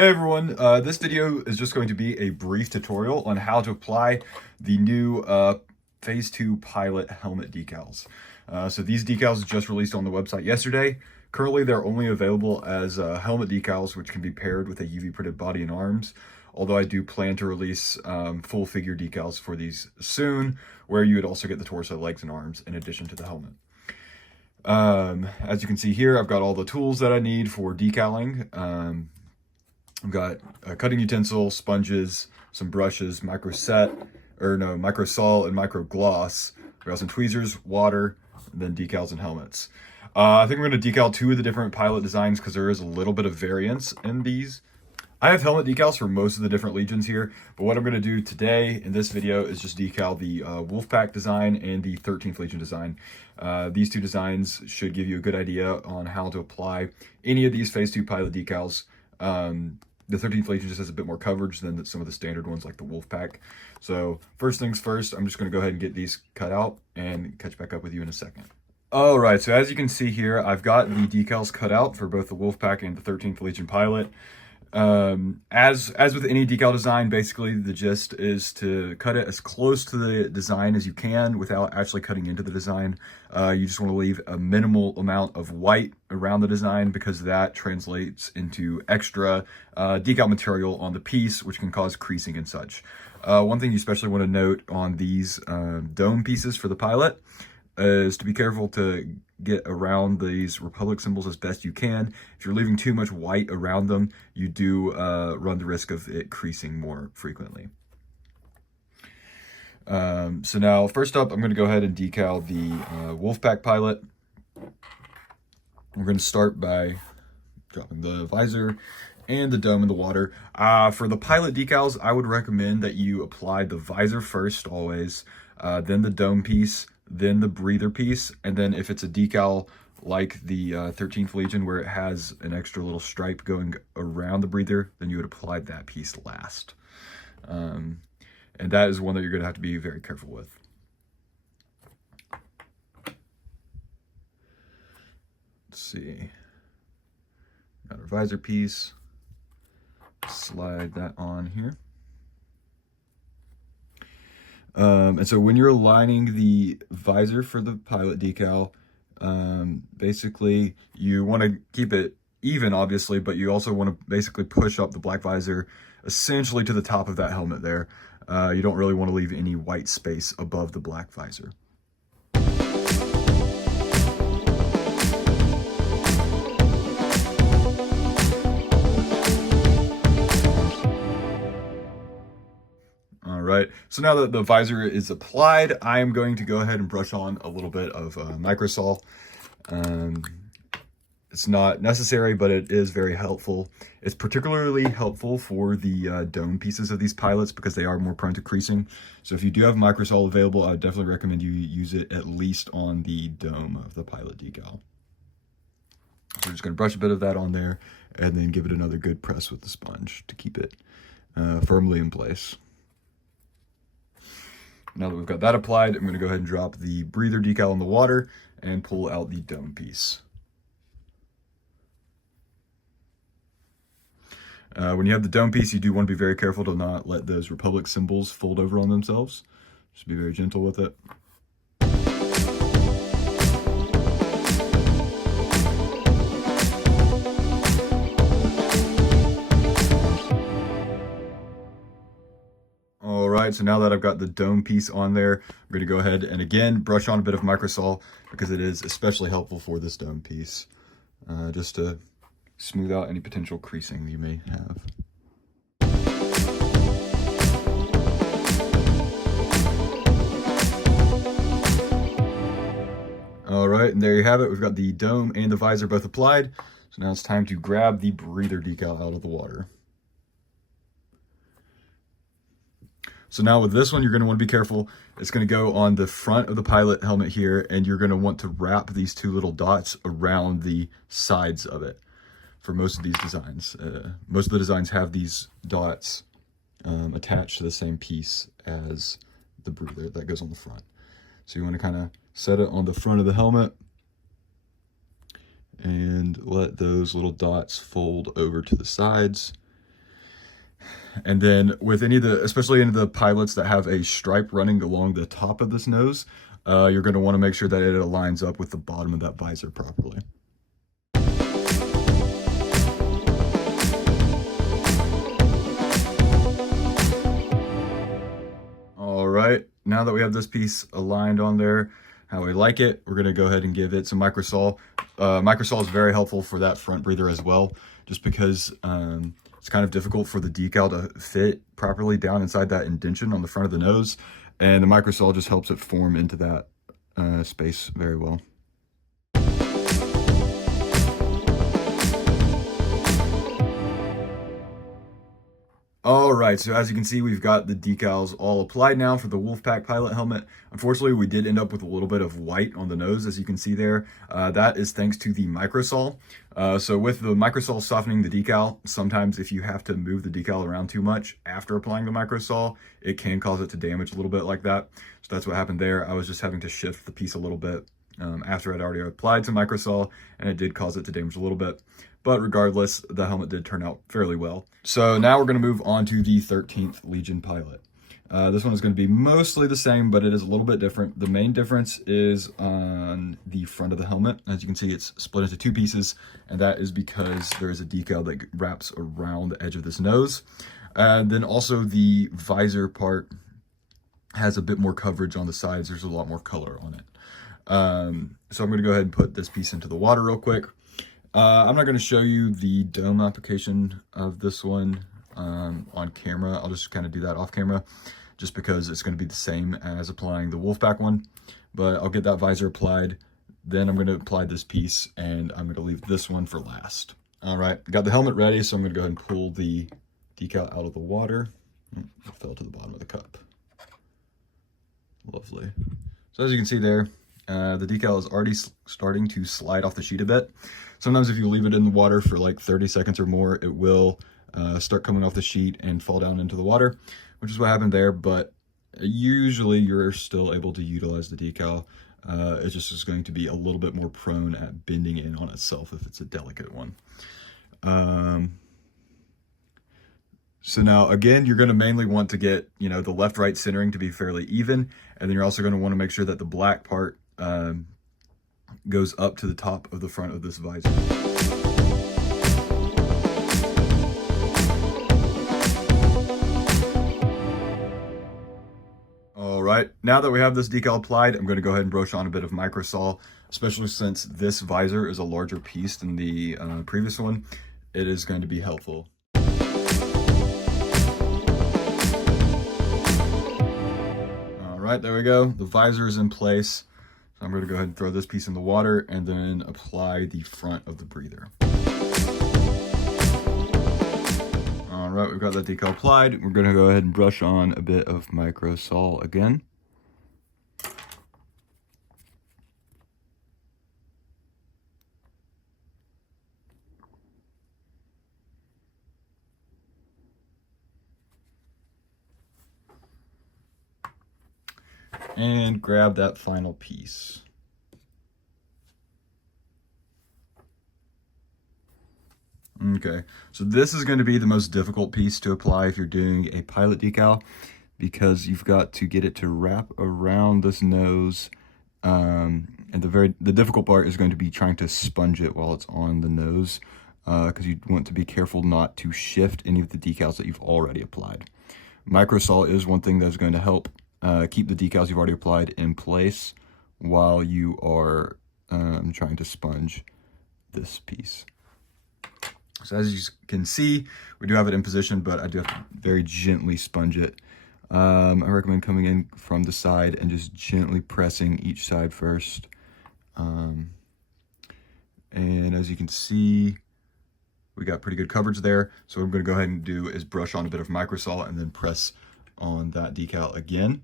Hey everyone, this video is just going to be a brief tutorial on how to apply the new Phase 2 Pilot helmet decals. So these decals just released on the website yesterday. Currently they're only available as helmet decals, which can be paired with a UV printed body and arms. Although I do plan to release full figure decals for these soon, where you would also get the torso, legs, and arms in addition to the helmet. As you can see here, I've got all the tools that I need for decaling. I've got a cutting utensil, sponges, some brushes, micro sol and micro gloss. We've got some tweezers, water, and then decals and helmets. I think we're going to decal two of the different pilot designs because there is a little bit of variance in these. I have helmet decals for most of the different legions here, but what I'm going to do today in this video is just decal the Wolfpack design and the 13th Legion design. These two designs should give you a good idea on how to apply any of these Phase 2 pilot decals. The 13th Legion just has a bit more coverage than some of the standard ones like the Wolfpack. So first things first, I'm just going to go ahead and get these cut out and catch back up with you in a second. All right, so as you can see here, I've got the decals cut out for both the Wolfpack and the 13th Legion Pilot. As with any decal design, basically the gist is to cut it as close to the design as you can without actually cutting into the design. You just want to leave a minimal amount of white around the design because that translates into extra decal material on the piece, which can cause creasing and such. One thing you especially want to note on these dome pieces for the pilot is to be careful to get around these Republic symbols as best you can. If you're leaving too much white around them, you do run the risk of it creasing more frequently. So now, first up, I'm going to go ahead and decal the Wolfpack pilot. We're going to start by dropping the visor and the dome in the water. For the pilot decals, I would recommend that you apply the visor first always, then the dome piece, then the breather piece, and then if it's a decal like the 13th Legion where it has an extra little stripe going around the breather, then you would apply that piece last. And that is one that you're going to have to be very careful with. Let's see. Got our visor piece. Slide that on here. And so when you're aligning the visor for the pilot decal, basically you want to keep it even, obviously, but you also want to basically push up the black visor essentially to the top of that helmet there. You don't really want to leave any white space above the black visor. Right, so now that the visor is applied, I am going to go ahead and brush on a little bit of microsol. It's not necessary, but it is very helpful. It's particularly helpful for the dome pieces of these pilots because they are more prone to creasing. So if you do have microsol available, I would definitely recommend you use it at least on the dome of the pilot decal. So we're just going to brush a bit of that on there and then give it another good press with the sponge to keep it firmly in place. Now that we've got that applied, I'm going to go ahead and drop the breather decal in the water and pull out the dome piece. When you have the dome piece, you do want to be very careful to not let those Republic symbols fold over on themselves. Just be very gentle with it. Alright, so now that I've got the dome piece on there, I'm going to go ahead and again brush on a bit of microsol because it is especially helpful for this dome piece, just to smooth out any potential creasing you may have. Alright, and there you have it. We've got the dome and the visor both applied. So now it's time to grab the breather decal out of the water. So now with this one, you're going to want to be careful. It's going to go on the front of the pilot helmet here, and you're going to want to wrap these two little dots around the sides of it for most of these designs. Most of the designs have these dots attached to the same piece as the breather that goes on the front. So you want to kind of set it on the front of the helmet and let those little dots fold over to the sides. And then with any of the, especially any of the pilots that have a stripe running along the top of this nose, you're going to want to make sure that it aligns up with the bottom of that visor properly. All right, now that we have this piece aligned on there, how we like it, we're gonna go ahead and give it some microsol. Microsol is very helpful for that front breather as well, just because it's kind of difficult for the decal to fit properly down inside that indentation on the front of the nose, and the microsol just helps it form into that space very well. All right, so as you can see, we've got the decals all applied now for the Wolfpack pilot helmet. Unfortunately, we did end up with a little bit of white on the nose, as you can see there. That is thanks to the microsol. So with the microsol softening the decal, sometimes if you have to move the decal around too much after applying the microsol, it can cause it to damage a little bit like that. So that's what happened there. I was just having to shift the piece a little bit after I'd already applied some microsol, and it did cause it to damage a little bit. But regardless, the helmet did turn out fairly well. So now we're going to move on to the 13th Legion pilot. This one is going to be mostly the same, but it is a little bit different. The main difference is on the front of the helmet. As you can see, it's split into two pieces, and that is because there is a decal that wraps around the edge of this nose. And then also the visor part has a bit more coverage on the sides. There's a lot more color on it. So I'm going to go ahead and put this piece into the water real quick. I'm not going to show you the dome application of this one on camera. I'll just kind of do that off camera just because it's going to be the same as applying the Wolfpack one. But I'll get that visor applied. Then I'm going to apply this piece, and I'm going to leave this one for last. All right, got the helmet ready, so I'm going to go ahead and pull the decal out of the water. It fell to the bottom of the cup. Lovely. So as you can see there, the decal is already starting to slide off the sheet a bit. Sometimes if you leave it in the water for like 30 seconds or more, it will start coming off the sheet and fall down into the water, which is what happened there. But usually you're still able to utilize the decal. It just is going to be a little bit more prone at bending in on itself if it's a delicate one. So now, again, you're going to mainly want to get, the left-right centering to be fairly even. And then you're also going to want to make sure that the black part goes up to the top of the front of this visor. All right, now that we have this decal applied, I'm going to go ahead and brush on a bit of microsol, especially since this visor is a larger piece than the previous one. It is going to be helpful. All right, there we go. The visor is in place. So I'm going to go ahead and throw this piece in the water and then apply the front of the breather. All right, we've got that decal applied. We're going to go ahead and brush on a bit of microsol again. And grab that final piece. Okay, so this is going to be the most difficult piece to apply if you're doing a pilot decal, because you've got to get it to wrap around this nose. And the difficult part is going to be trying to sponge it while it's on the nose, because you want to be careful not to shift any of the decals that you've already applied. Microsol is one thing that's going to help keep the decals you've already applied in place while you are trying to sponge this piece. So as you can see, we do have it in position, but I do have to very gently sponge it. I recommend coming in from the side and just gently pressing each side first. And as you can see, we got pretty good coverage there. So what I'm going to go ahead and do is brush on a bit of microsol and then press on that decal again.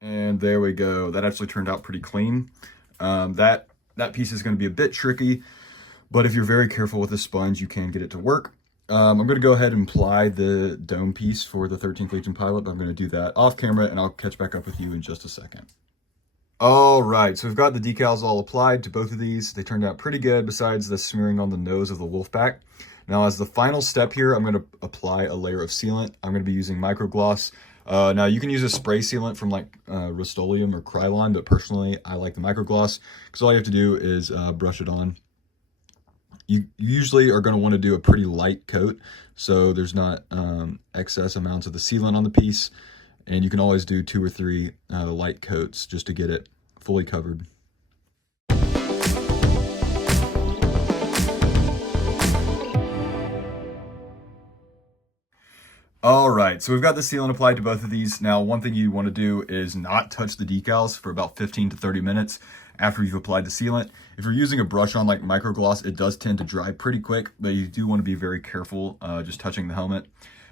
And there we go. That actually turned out pretty clean. That piece is going to be a bit tricky, but if you're very careful with the sponge, you can get it to work. I'm going to go ahead and apply the dome piece for the 13th Legion pilot, but I'm going to do that off camera, and I'll catch back up with you in just a second. All right, so we've got the decals all applied to both of these. They turned out pretty good besides the smearing on the nose of the Wolfpack. Now, as the final step here, I'm going to apply a layer of sealant. I'm going to be using microgloss. Now, you can use a spray sealant from like Rust-Oleum or Krylon, but personally, I like the microgloss because all you have to do is brush it on. You usually are going to want to do a pretty light coat so there's not excess amounts of the sealant on the piece. And you can always do 2 or 3 light coats just to get it fully covered. All right, so we've got the sealant applied to both of these. Now, one thing you want to do is not touch the decals for about 15 to 30 minutes after you've applied the sealant. If you're using a brush on like microgloss, it does tend to dry pretty quick, but you do want to be very careful just touching the helmet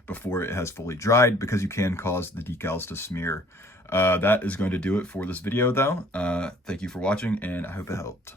before it has fully dried because you can cause the decals to smear. That is going to do it for this video though. Thank you for watching and I hope it helped.